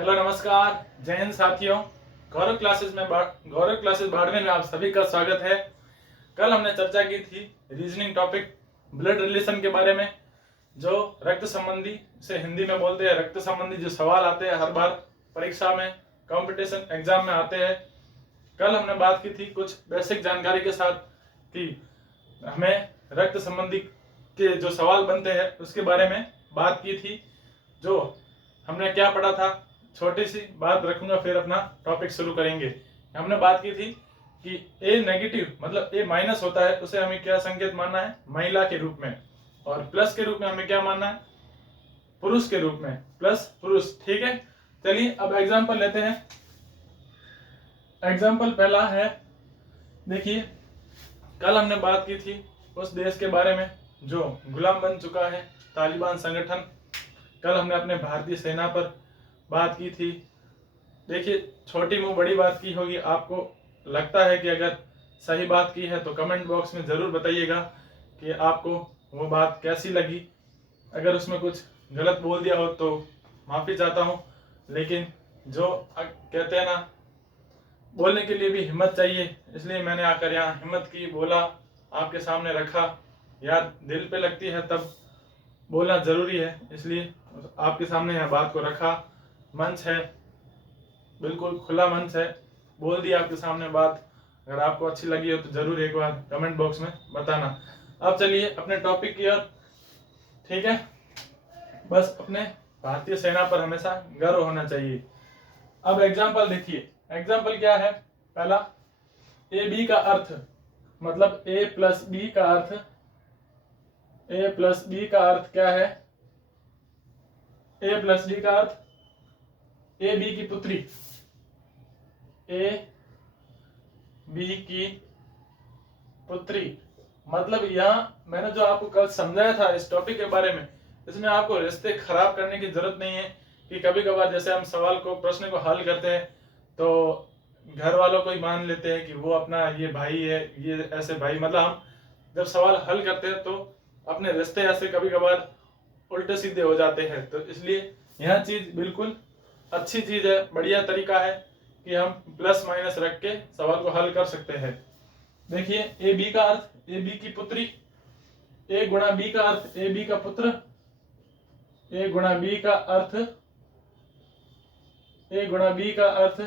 Hello नमस्कार, जय हिंद साथियों। गौरव क्लासेस बाड़मेर में आप सभी का स्वागत है। कल हमने चर्चा की थी रीजनिंग टॉपिक ब्लड रिलेशन के बारे में, जो रक्त संबंधी से हिंदी में बोलते हैं रक्त संबंधी जो सवाल आते हैं हर बार परीक्षा में, कंपटीशन एग्जाम में आते हैं। कल हमने बात की थी कुछ बेसिक जानकारी के साथ कि हमें रक्त संबंधी के जो सवाल बनते हैं उसके बारे में बात की थी। जो हमने क्या पढ़ा था, छोटी सी बात रखूंगा फिर अपना टॉपिक शुरू करेंगे। हमने बात की थी कि ए नेगेटिव मतलब ए माइनस होता है, उसे हमें क्या संकेत मानना है, महिला के रूप में, और प्लस के रूप में हमें क्या मानना है, पुरुष के रूप में, प्लस पुरुष। ठीक है, चलिए अब एग्जाम्पल लेते हैं। एग्जाम्पल पहला है, देखिए कल हमने बात की थी उस देश के बारे में जो गुलाम बन चुका है, तालिबान संगठन। कल हमने अपने भारतीय सेना पर बात की थी। देखिए छोटी मुंह बड़ी बात की होगी, आपको लगता है कि अगर सही बात की है तो कमेंट बॉक्स में ज़रूर बताइएगा कि आपको वो बात कैसी लगी। अगर उसमें कुछ गलत बोल दिया हो तो माफ़ी चाहता हूँ, लेकिन जो कहते हैं ना, बोलने के लिए भी हिम्मत चाहिए, इसलिए मैंने आकर यहाँ हिम्मत की, बोला, आपके सामने रखा। यार दिल पे लगती है तब बोलना ज़रूरी है, इसलिए आपके सामने यह बात को रखा। मंच है, बिल्कुल खुला मंच है, बोल दिया आपके सामने बात। अगर आपको अच्छी लगी हो तो ज़रूर एक बार कमेंट बॉक्स में बताना। अब चलिए अपने टॉपिक की ओर। ठीक है, बस अपने भारतीय सेना पर हमेशा गर्व होना चाहिए। अब एग्जाम्पल देखिए, एग्जाम्पल क्या है, पहला ए बी का अर्थ, मतलब ए प्लस बी का अर्थ, ए प्लस बी का अर्थ क्या है, ए प्लस बी का अर्थ ए बी की पुत्री, ए बी की पुत्री। मतलब यहाँ मैंने जो आपको कल समझाया था इस टॉपिक के बारे में, इसमें आपको रिश्ते खराब करने की जरूरत नहीं है। कि कभी कभार जैसे हम सवाल को, प्रश्न को हल करते हैं तो घर वालों को ही मान लेते हैं कि वो अपना ये भाई है, ये ऐसे भाई, मतलब हम जब सवाल हल करते हैं तो अपने रिश्ते ऐसे कभी कभार उल्टे सीधे हो जाते हैं। तो इसलिए यह चीज बिल्कुल अच्छी चीज है, बढ़िया तरीका है कि हम प्लस माइनस रख के सवाल को हल कर सकते हैं। देखिए ए बी का अर्थ ए बी की पुत्री, ए गुणा बी का अर्थ ए बी का पुत्र, ए गुणा बी का अर्थ, ए गुणा बी का अर्थ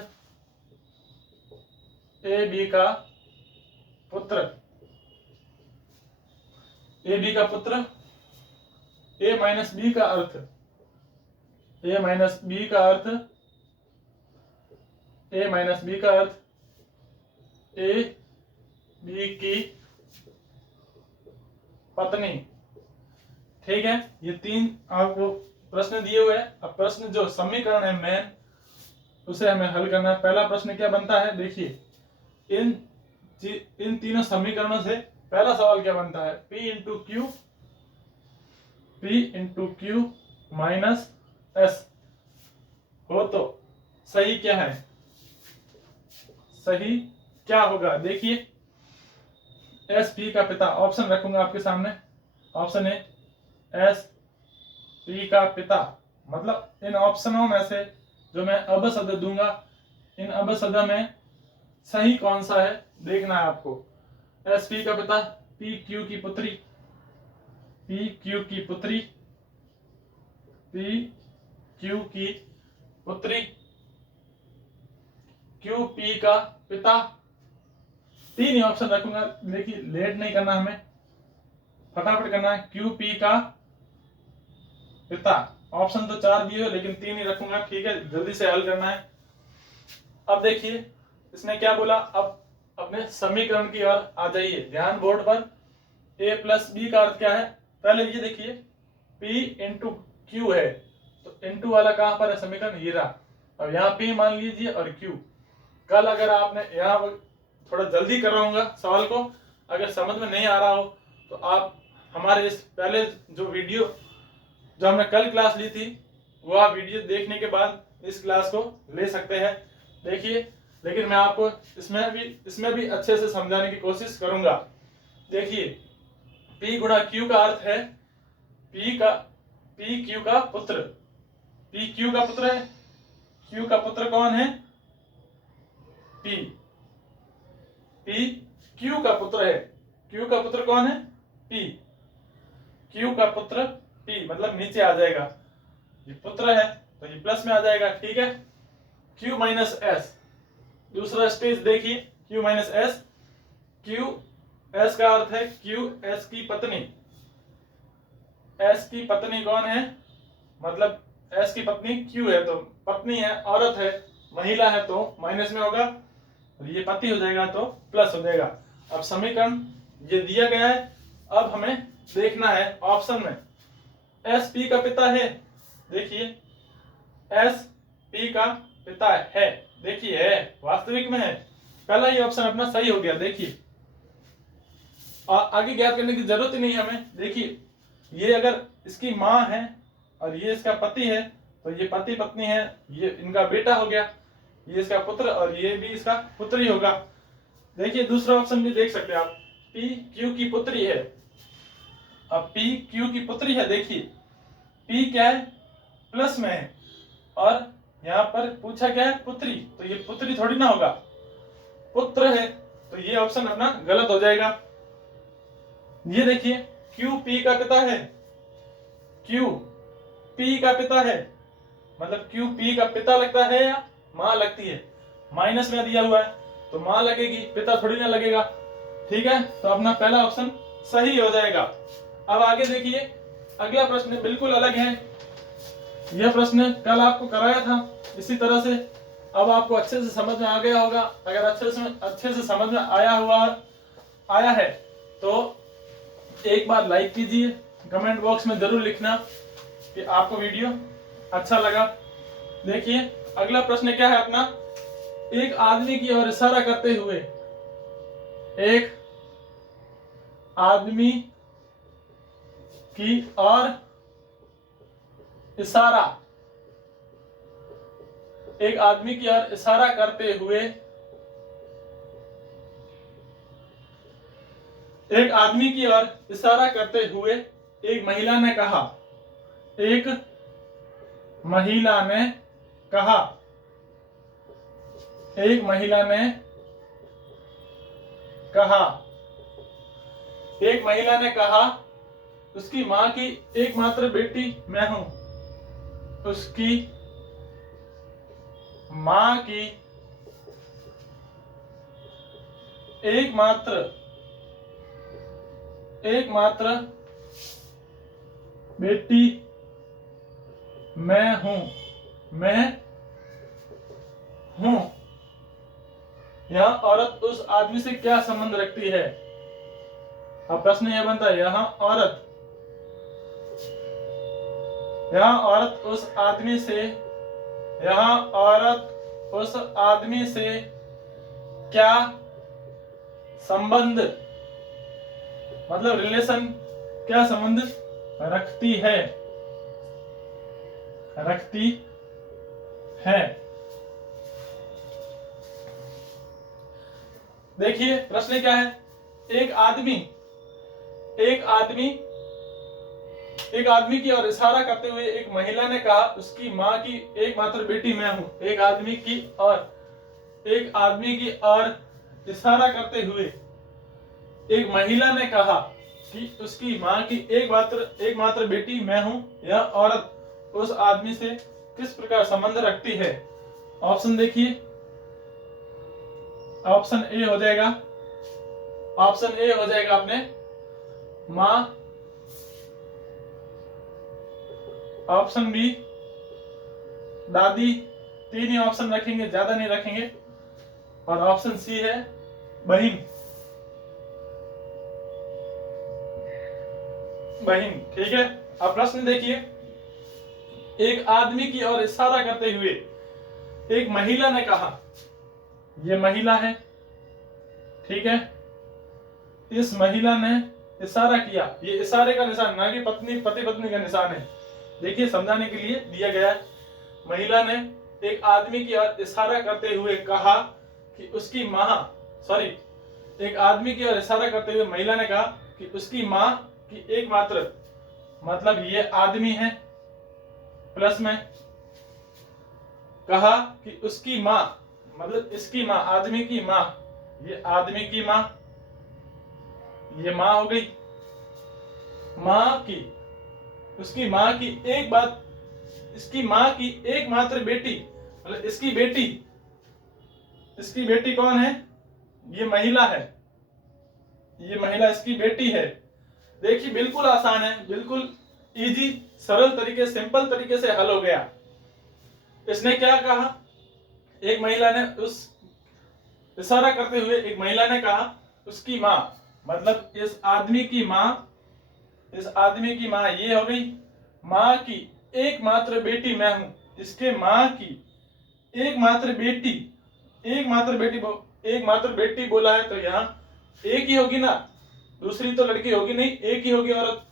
ए बी का पुत्र, ए बी का पुत्र। ए माइनस बी का अर्थ, ए माइनस बी का अर्थ, ए माइनस बी का अर्थ ए बी की पत्नी। ठीक है, ये तीन आपको प्रश्न दिए हुए हैं। अब प्रश्न जो समीकरण है मेन, उसे हमें हल करना है। पहला प्रश्न क्या बनता है, देखिए इन तीनों समीकरणों से पहला सवाल क्या बनता है, P into Q minus S हो तो सही क्या है, सही क्या होगा। देखिए एस पी का पिता, ऑप्शन रखूंगा आपके सामने। ऑप्शन ए एस पी का पिता, मतलब इन ऑप्शनों में से जो मैं अबशब्द दूंगा, इन अबशब्द में सही कौन सा है देखना है आपको। एस पी का पिता, पी क्यू की पुत्री, पी क्यू की पुत्री, पी क्यू की पुत्री, क्यू पी का पिता। तीन ही ऑप्शन रखूंगा, देखिए लेट नहीं करना, हमें फटाफट करना है। क्यू पी का पिता, ऑप्शन तो चार दिए हो लेकिन तीन ही रखूंगा, ठीक है, जल्दी से हल करना है। अब देखिए इसने क्या बोला, अब अपने समीकरण की ओर आ जाइए, ध्यान बोर्ड पर। ए प्लस बी का अर्थ क्या है, पहले ये देखिए P इंटू क्यू है, तो इंटू वाला कहां पर है, समीकरण ये रहा। अब यहाँ P मान लीजिए और Q। कल अगर आपने यहाँ थोड़ा जल्दी कर रहा हूँ सवाल को, अगर समझ में नहीं आ रहा हो तो आप हमारे इस पहले जो वीडियो जो हमने कल क्लास ली थी, वो आप वीडियो देखने के बाद इस क्लास को ले सकते हैं। देखिए, लेकिन मैं आपको इसमें भी अच्छे से समझाने की कोशिश करूंगा। देखिए P गुणा Q का अर्थ है P क्यू का पुत्र, P क्यू का पुत्र है, Q का पुत्र कौन है? P। P Q का पुत्र है। Q का पुत्र कौन है? P। Q का पुत्र P मतलब नीचे आ जाएगा, ये पुत्र है तो ये प्लस में आ जाएगा, ठीक है। Q माइनस S, दूसरा स्टेज देखिए, Q minus S। Q S का अर्थ है Q S की पत्नी। S की पत्नी कौन है? मतलब S की पत्नी Q है, तो पत्नी है, औरत है, महिला है तो माइनस में होगा, और ये पति हो जाएगा तो प्लस हो जाएगा। अब समीकरण ये दिया गया है, अब हमें देखना है ऑप्शन में S P का पिता है। देखिए S P का पिता है, देखिए है, वास्तविक में है, पहला ही ऑप्शन अपना सही हो गया। देखिए आगे ज्ञात करने की जरूरत ही नहीं है हमें। देखिए ये अगर इसकी माँ है और ये इसका पति है तो ये पति पत्नी है, ये इनका बेटा हो गया, ये इसका पुत्र और ये भी इसका पुत्र ही होगा। देखिए दूसरा ऑप्शन भी देख सकते हैं आप, P Q की पुत्री है। अब P Q की पुत्री है, देखिए P क्या है? प्लस में है, और यहाँ पर पूछा क्या है? पुत्री, तो ये पुत्री थोड़ी ना होगा, पुत्र है, तो ये ऑप्शन अपना गलत हो जाएगा। ये देखिए Q P का पिता है, Q P का पिता है, मतलब Q P का पिता लगता है या माँ लगती है? माइनस में दिया हुआ है तो माँ लगेगी, पिता थोड़ी ना लगेगा, ठीक है। तो अपना पहला ऑप्शन सही हो जाएगा। अब आगे देखिए, अगला प्रश्न बिल्कुल अलग है। यह प्रश्न कल आपको कराया था इसी तरह से, अब आपको अच्छे से समझ में आ गया होगा। अगर अच्छे से समझ में आया है तो एक बार लाइक कीजिए, कमेंट बॉक्स में जरूर लिखना कि आपको वीडियो अच्छा लगा। देखिए अगला प्रश्न क्या है अपना, एक आदमी की ओर इशारा करते हुए, एक आदमी की ओर इशारा, एक आदमी की ओर इशारा करते हुए, एक आदमी की ओर इशारा करते हुए एक महिला ने कहा, एक महिला ने कहा, एक महिला ने कहा, एक महिला ने कहा, उसकी मां की एकमात्र बेटी मैं हूं, उसकी मां की एकमात्र बेटी मैं हूं, यह औरत उस आदमी से क्या संबंध रखती है? अब प्रश्न यह बनता है, यह औरत उस आदमी से क्या संबंध, मतलब रिलेशन, क्या संबंध रखती है। देखिए प्रश्न क्या है, एक आदमी की ओर इशारा करते हुए एक महिला ने कहा, उसकी मां की एकमात्र बेटी मैं हूं। एक आदमी की ओर इशारा करते हुए एक महिला ने कहा कि उसकी मां की एकमात्र बेटी मैं हूं। यह औरत उस आदमी से किस प्रकार संबंध रखती है? ऑप्शन देखिए, ऑप्शन ए हो जाएगा, अपने मां, ऑप्शन बी दादी, तीन ही ऑप्शन रखेंगे, ज्यादा नहीं रखेंगे, और ऑप्शन सी है बहन, ठीक है। अब प्रश्न देखिए, एक आदमी की ओर इशारा करते हुए एक महिला ने कहा, ये महिला है, ठीक है, इस महिला ने इशारा किया, ये इशारे का निशान ना कि पति पत्नी का निशान है, देखिए समझाने के लिए दिया गया है। महिला ने एक आदमी की ओर इशारा करते हुए कहा कि उसकी मां, एक आदमी की ओर इशारा करते हुए महिला ने कहा कि उसकी मां की एकमात्र, मतलब ये आदमी है, प्लस में कहा कि उसकी माँ, मतलब इसकी माँ, आदमी की माँ, ये आदमी की माँ, ये माँ हो गई, माँ की, उसकी माँ की एक बात, इसकी माँ की एकमात्र बेटी, मतलब इसकी बेटी, इसकी बेटी कौन है? ये महिला है, ये महिला इसकी बेटी है। देखिए बिल्कुल आसान है, बिल्कुल इजी, सरल तरीके, सिंपल तरीके से हल हो गया। इसने क्या कहा, एक महिला ने, उस इशारा करते हुए एक महिला ने कहा उसकी माँ, मतलब इस आदमी की माँ, इस आदमी की माँ ये हो गई, माँ की एकमात्र बेटी मैं हूं, इसके माँ की एकमात्र बेटी, एकमात्र बेटी एकमात्र बेटी बोला है तो यहाँ एक ही होगी ना, दूसरी तो लड़की होगी नहीं, एक ही होगी औरत,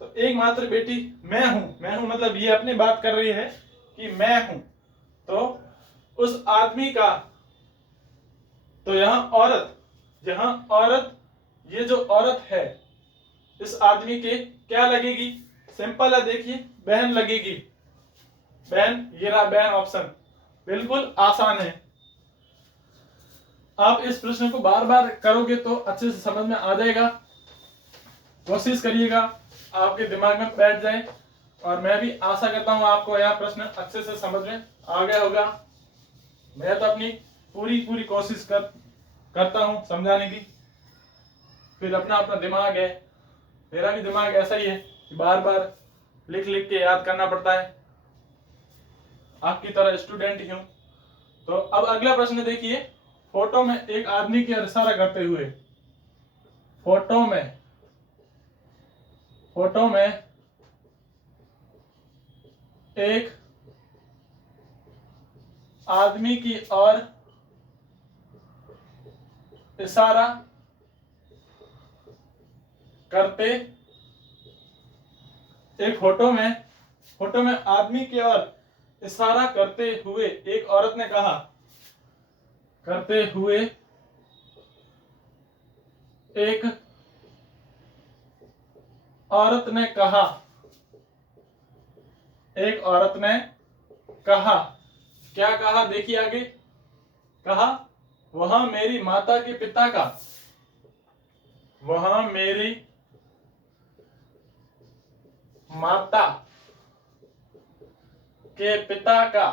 तो एकमात्र बेटी मैं हूं, मैं हूं मतलब ये अपनी बात कर रही है कि मैं हूं, तो उस आदमी का, तो यहाँ औरत, यहाँ औरत, ये जो औरत है इस आदमी के क्या लगेगी? सिंपल है, देखिए बहन लगेगी, बहन, ये रहा बहन ऑप्शन, बिल्कुल आसान है। आप इस प्रश्न को बार बार करोगे तो अच्छे से समझ में आ जाएगा, कोशिश करिएगा आपके दिमाग में बैठ जाए, और मैं भी आशा करता हूं आपको यह प्रश्न अच्छे से समझ में आ गया होगा। मैं तो अपनी पूरी कोशिश करता हूं समझाने की, फिर अपना अपना दिमाग है, मेरा भी दिमाग ऐसा ही है कि बार बार लिख लिख के याद करना पड़ता है, आपकी तरह स्टूडेंट ही हूं। तो अब अगला प्रश्न देखिए, फोटो में एक आदमी की ओर इशारा करते हुए, फोटो में एक आदमी की ओर इशारा करते, एक फोटो में आदमी की ओर इशारा करते हुए एक औरत ने कहा, करते हुए एक औरत ने कहा, एक औरत ने कहा, क्या कहा देखिए आगे, कहा वहां मेरी माता के पिता का, वहां मेरी माता के पिता का,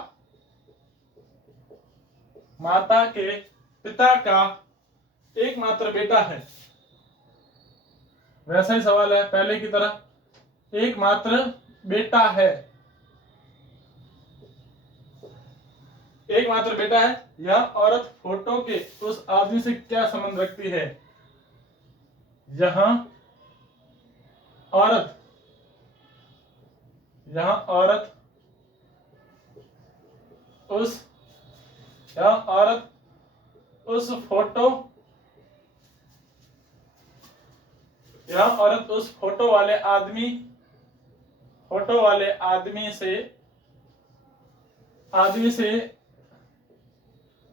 माता के पिता का एकमात्र बेटा है। वैसा ही सवाल है पहले की तरह, एकमात्र बेटा है, एकमात्र बेटा है। यह औरत फोटो के उस आदमी से क्या संबंध रखती है? यहां औरत, यहां औरत उस, यह औरत उस फोटो, यह औरत उस फोटो वाले आदमी, फोटो वाले आदमी से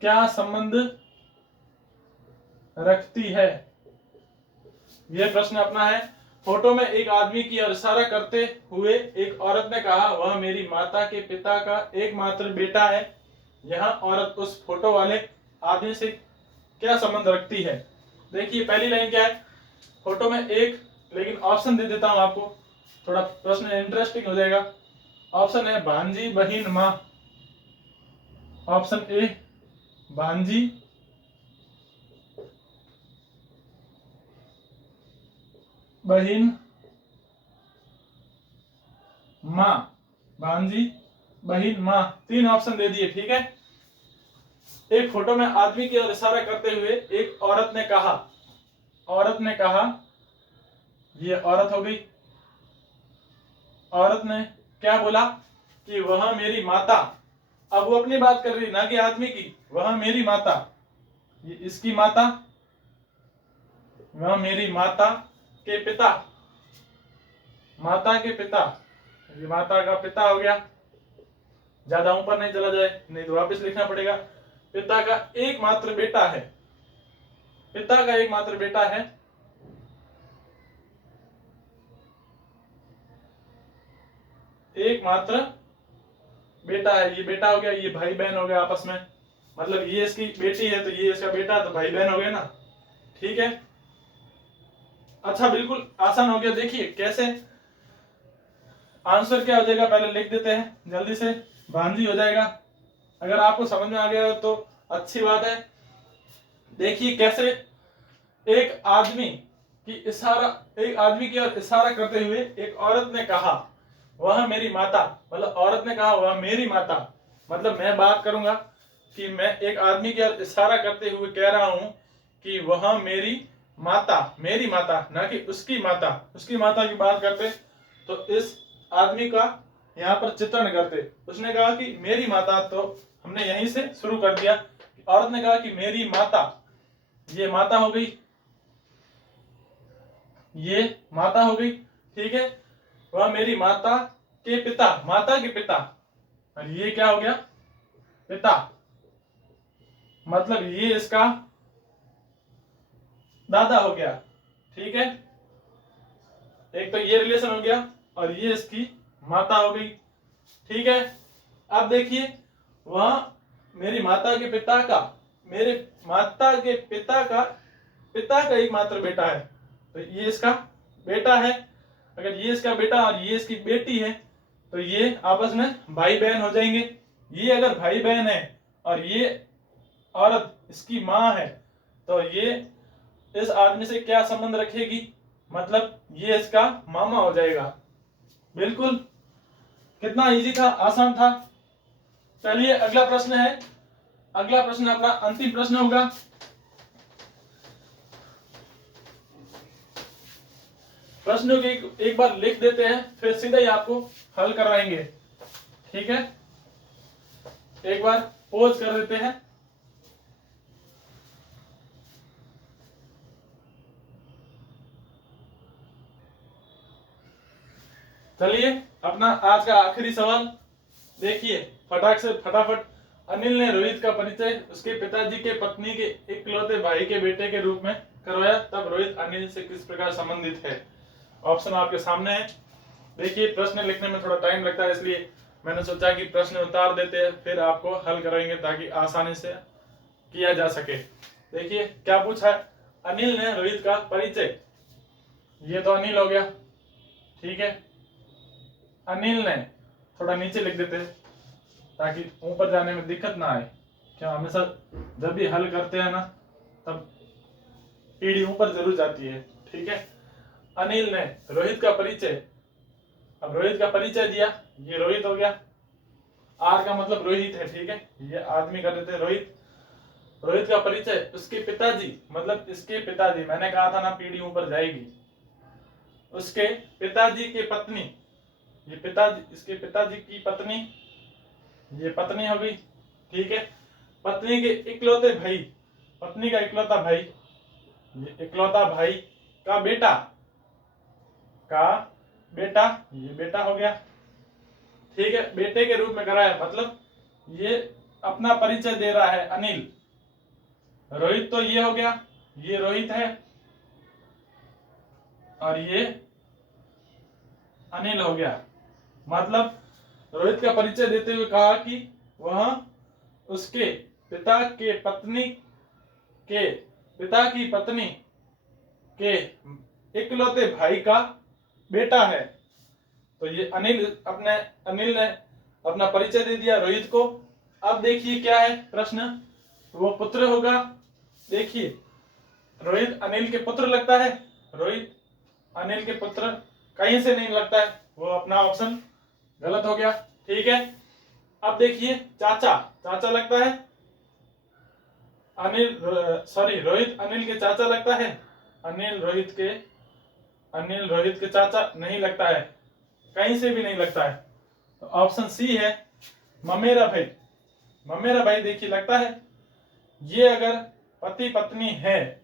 क्या संबंध रखती है? यह प्रश्न अपना है। फोटो में एक आदमी की ओर इशारा करते हुए एक औरत ने कहा वह मेरी माता के पिता का एकमात्र बेटा है। यह औरत उस फोटो वाले आदमी से क्या संबंध रखती है? देखिए पहली लाइन क्या है, फोटो में एक, लेकिन ऑप्शन दे देता हूं आपको, थोड़ा प्रश्न इंटरेस्टिंग हो जाएगा। ऑप्शन है भांजी, बहिन, मां। ऑप्शन ए भांजी, बहिन, मां, भांजी, बहिन, मां, तीन ऑप्शन दे दिए, ठीक है। एक फोटो में आदमी की ओर इशारा करते हुए एक औरत ने कहा, औरत ने कहा, ये औरत हो गई, औरत ने क्या बोला कि वह मेरी माता, अब वो अपनी बात कर रही ना कि आदमी की, वह मेरी माता, ये इसकी माता, वह मेरी माता के पिता, माता के पिता, ये माता का पिता हो गया, ज्यादा ऊपर नहीं चला जाए नहीं तो वापस लिखना पड़ेगा। पिता का एकमात्र बेटा है, पिता का एकमात्र बेटा है, एकमात्र बेटा है, ये बेटा हो गया, ये भाई बहन हो गया आपस में, मतलब ये इसकी बेटी है तो ये इसका बेटा, तो भाई बहन हो गए ना। ठीक है, अच्छा बिल्कुल आसान हो गया। देखिए कैसे आंसर क्या हो जाएगा, पहले लिख देते हैं जल्दी से, भांजी हो जाएगा। अगर आपको समझ में आ गया तो अच्छी बात है। देखिए कैसे एक आदमी एक आदमी की ओर इशारा करते हुए एक औरत ने कहा वह मेरी माता, मतलब औरत ने कहा वह मेरी माता, मतलब मैं बात करूंगा कि मैं एक आदमी की ओर इशारा करते हुए कह रहा हूं कि वह मेरी माता, ना कि उसकी माता। उसकी माता की बात करते तो इस आदमी का यहाँ पर चित्रण करते। उसने कहा कि मेरी माता, तो हमने यहीं से शुरू कर दिया। औरत ने कहा कि मेरी माता, ये माता हो गई, ये माता हो गई। ठीक है, वह मेरी माता के पिता, माता के पिता, और ये क्या हो गया, पिता, मतलब ये इसका दादा हो गया। ठीक है, एक तो ये रिलेशन हो गया और ये इसकी माता हो गई। ठीक है, अब देखिए वह मेरी माता के पिता का, मेरे माता के पिता का एकमात्र बेटा है, तो ये इसका बेटा है। अगर ये इसका बेटा और ये इसकी बेटी है तो ये आपस में भाई बहन हो जाएंगे। ये अगर भाई बहन है और ये औरत इसकी माँ है तो ये इस आदमी से क्या संबंध रखेगी, मतलब ये इसका मामा हो जाएगा। बिल्कुल, कितना इजी था, आसान था। चलिए अगला प्रश्न है, अगला प्रश्न अपना अंतिम प्रश्न होगा। प्रश्नों की एक बार लिख देते हैं, फिर सीधा ही आपको हल करवाएंगे। ठीक है, एक बार पोज कर देते हैं। चलिए अपना आज का आखिरी सवाल देखिए, फटाफट। अनिल ने रोहित का परिचय उसके पिताजी के पत्नी के इकलौते भाई के बेटे के रूप में करवाया, तब रोहित अनिल से किस प्रकार संबंधित है। ऑप्शन आपके सामने है। देखिए प्रश्न लिखने में थोड़ा टाइम लगता है, इसलिए मैंने सोचा कि प्रश्न उतार देते हैं, फिर आपको हल कराएंगे ताकि आसानी से किया जा सके। देखिए क्या पूछा है, अनिल ने रोहित का परिचय, ये तो अनिल हो गया। ठीक है, अनिल ने, थोड़ा नीचे लिख देते हैं ताकि ऊपर जाने में दिक्कत ना आए। क्या हमेशा जब भी हल करते हैं ना तब पीढ़ी ऊपर जरूर जाती है। ठीक है, अनिल ने रोहित का परिचय, अब रोहित का परिचय दिया, ये रोहित हो गया, आर का मतलब रोहित है। ठीक है, ये आदमी कर देते रोहित। रोहित का परिचय उसके पिताजी, मतलब इसके पिताजी, मैंने कहा था ना पीढ़ी ऊपर जाएगी, उसके पिताजी की पत्नी, ये पिताजी, इसके पिताजी की पत्नी, ये पत्नी हो गई। ठीक है, पत्नी के इकलौते भाई, पत्नी का इकलौता भाई, ये इकलौता भाई का बेटा, का बेटा, ये बेटा हो गया। ठीक है, बेटे के रूप में कराया, मतलब ये अपना परिचय दे रहा है अनिल। रोहित तो ये हो गया, ये रोहित है और ये अनिल हो गया। मतलब रोहित का परिचय देते हुए कहा कि वह उसके पिता के पत्नी के पिता की पत्नी के इकलौते भाई का बेटा है। तो ये अनिल ने अपना परिचय दे दिया रोहित को। अब देखिए क्या है प्रश्न, वो पुत्र होगा। देखिए रोहित अनिल के पुत्र लगता है, रोहित अनिल के पुत्र कहीं से नहीं लगता है, वो अपना ऑप्शन गलत हो गया। ठीक है, अब देखिए चाचा, चाचा लगता है रोहित अनिल के चाचा लगता है, अनिल रोहित के चाचा नहीं लगता है, कहीं से भी नहीं लगता है। तो ऑप्शन सी है ममेरा भाई। ममेरा भाई देखिए लगता है, ये अगर पति पत्नी है,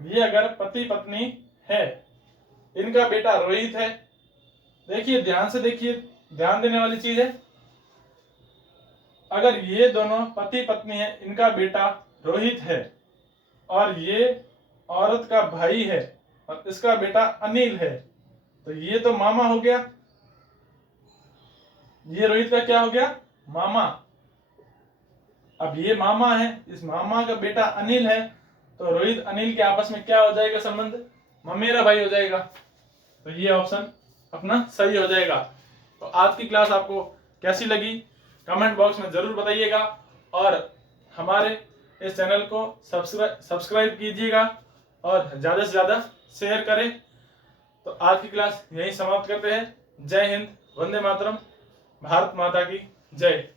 ये अगर पति पत्नी है, इनका बेटा रोहित है। देखिए ध्यान से देखिए, ध्यान देने वाली चीज है, अगर ये दोनों पति पत्नी है, इनका बेटा रोहित है और ये औरत का भाई है और इसका बेटा अनिल है, तो ये तो मामा हो गया। ये रोहित का क्या हो गया, मामा। अब ये मामा है, इस मामा का बेटा अनिल है, तो रोहित अनिल के आपस में क्या हो जाएगा संबंध, ममेरा भाई हो जाएगा। तो ये ऑप्शन अपना सही हो जाएगा। तो आज की क्लास आपको कैसी लगी कमेंट बॉक्स में जरूर बताइएगा, और हमारे इस चैनल को सब्सक्राइब कीजिएगा और ज्यादा से ज्यादा शेयर करें। तो आज की क्लास यहीं समाप्त करते हैं। जय हिंद, वंदे मातरम, भारत माता की जय।